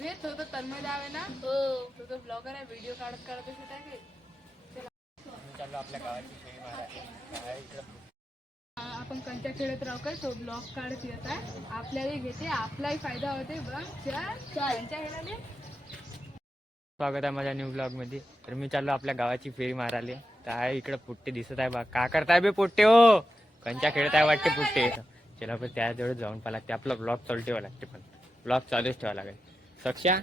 तो तन्मय दावे ना हो तो ब्लॉगर आहे व्हिडिओ काढत दिसत आहे चाललो आपल्या गावाची फेरी मारायला. आपण कंच्या खेळत राहू काय तो ब्लॉग काढत येत आहे आपल्याला घेते आपलाही फायदा होते बघ कंच्या खेळाले. स्वागत आहे माझ्या न्यू ब्लॉग मध्ये. तर मी चाललो आपल्या गावाची फेरी मारायला. तर आहे इकडे पुट्टे दिसत आहे बा. का करताय बे पुट्टे हो? कंच्या खेळत आहे वाटते पुट्टे. चला पण त्याजवळ जाऊन पाहा लागते. आपला ब्लॉग चालू ठेवा लागते पण ब्लॉग चालूच ठेवा लागेल. सक्षा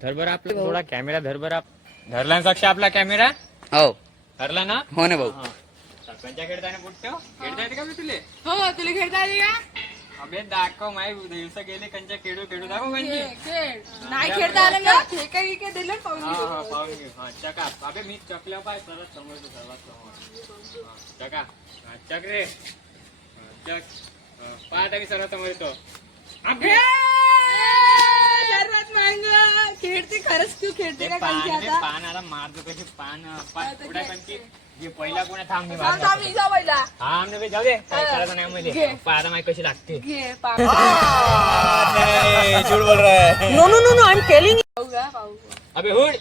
धर बरं आपला थोडा कॅमेरा धर बरं. धरला ना सक्षा आपला कॅमेरा? हो धरला ना? हो ना भाऊ. कंच्या खेळताय ना पुट्टे? खेळता येते का मी तुले? हो तुला खेळता आली का? अबे दाखव माय दिवस गेले कंच्या खेळू खेळू दाखव कंची. नाही खेळता आलं ना ठेका दिलं पाहून घे. चका अबे मी चकल्या पाय सर्वात समोर सर्वात समोर चका चक रे चक पाहत मी सर्वात समोर येतो. सर्वात महंगा खेळते खरंच तू खेळते का कंची आता? पान आता मारतो कशी पान पुढे कंची जे पहिला कोणा थांब मी पहिला हा आमने जाऊ दे काय करायचं नाही मध्ये पाहता माहिती कशी लागते. घे झूठ बोल रहा है. No no no no I am telling पाहू अबे हुड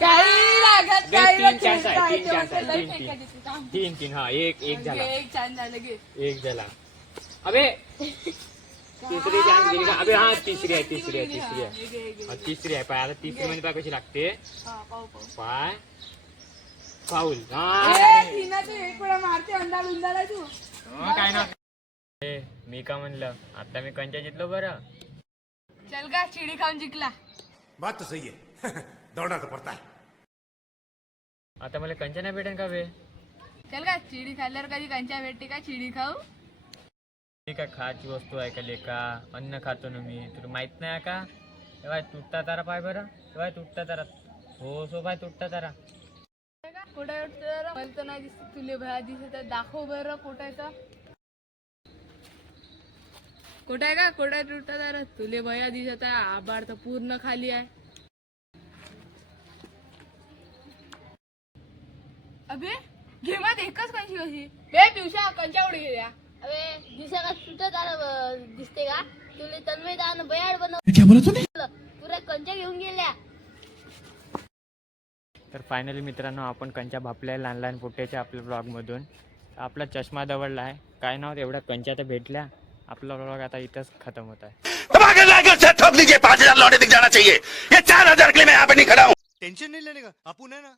काही लागत काही तीन हा एक झाला एक छान झालं घे एक झाला. अबे तिसरी चान्स गेली का? अबे हा तिसरी आहे तिसरी आहे पाय. आता तिसरी मध्ये पाय कशी लागते पाय फाऊल. एक वेळा मारते अंदाज उंदाला तू काय ना मी का म्हणलं आता मी कंच्या जितलो बरं. चल का चिडी खाऊन जिंकला. बात तो सही है. दौड़ना तो पड़ता है. आता मला कंच्या नाही भेटेन का बे? चल का चिडी खाल्ल्यावर कधी कंच्या भेटते का चिडी खाऊ? मी काय खायची वस्तू आहे का लेका? अन्न खातो ना मी. तुला माहित नाही का? तेव्हा तुटता तारा पाय बरं. तेव्हा तुटता तारा हो सो पाय तुटता तारा. कुठे मला तर नाही दिसत. तुले भया दिसत आहे. दाखव बरं कुठं आहे तर कुठं आहे का? कुठे तुटता तारा तुले भया दिसत आहे. आभार तर पूर्ण खाली आहे. अबे घेमात एकच कंची कशी बे पिवशा कंच्या उडी गेल्या. अबे दिसा का सुटत आलं दिसते का? तुला तन्मय दान बयाड बनव पुऱ्या कंच्या घेऊन गेल्या. तर फायनली मित्रांनो आपण कंच्या भापल्या लहान लहान पोट्याच्या आपल्या ब्लॉगमधून. आपला चष्मा दवडला आहे काय नाव एवढ्या कंच्या तर भेटल्या. आपला ब्लॉग आता इथंच खतम होत आहे. ठोक लीजिए 5,000 लौटे दिख जाना चाहिए. ये 4,000 के लिए मैं यहाँ पे नहीं खड़ा हूँ. टेंशन नहीं लेने का. आपण है ना.